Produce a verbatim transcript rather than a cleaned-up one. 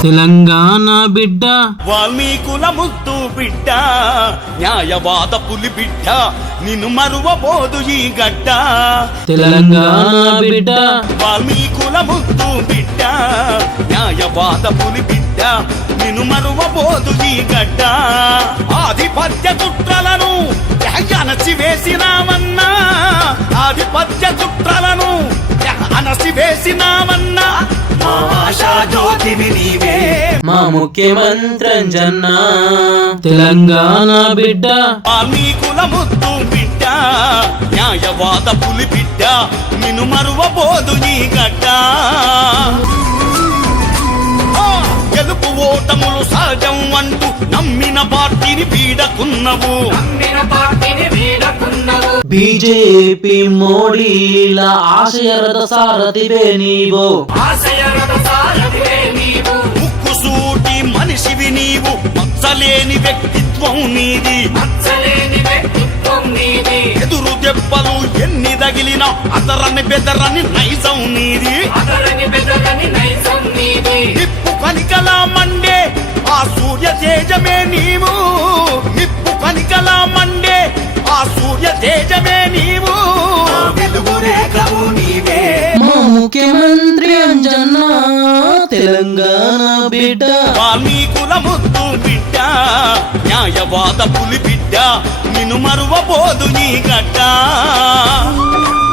తెలంగాణ బిడ్డ వాల్మీకుల ముద్దు బిడ్డ న్యాయవాద పులి బిడ్డ నిన్ను మరువబోదు ఈ గడ్డ. తెలంగాణ బిడ్డ వాల్మీకుల ముద్దు బిడ్డ న్యాయవాద పులి బిడ్డ నిన్ను మరువబోదు ఈ గడ్డ. ఆధిపత్య కుట్రలను అణచి వేసినామన్నా, ఆధిపత్య కుట్రలను అణచి వేసినామన్నా, మా ఆశా జ్యోతివి నీవే, మా ముఖ్యమంత్రి అంజన్న. తెలంగాణ బిడ్డ వాల్మీకుల ముద్దు బిడ్డ న్యాయవాద పులి బిడ్డ నిన్ను మరువబోదు ఈ గడ్డ. గెలుపు ఓటములు సహజం అంటూ నమ్మిన పార్టీని వీడకున్నవు, బీజేపీ మోడీల ఆశయరథ సారథివే నీవు, ముక్కు సూటి మనిషివి నీవు, మచ్చలేని వ్యక్తిత్వం నీది. ఎదురు దెబ్బలు ఎన్ని తగిలినా అతరని బెదరని నైజం నీది. నిప్పు కనికలా మండే ఆ సూర్య తేజమే నీవు, నిప్పు కనికలా మండే ఆ సూర్య తేజమే నీవు, వెలుగు రేఖవు నీవే, మా ముఖ్యమంత్రి అంజన్న. తెలంగాణ బిడ్డ వాల్మీకుల ముద్దు బిడ్డ న్యాయవాద పులి బిడ్డ నిన్ను మరువబోదు నీ గడ్డ.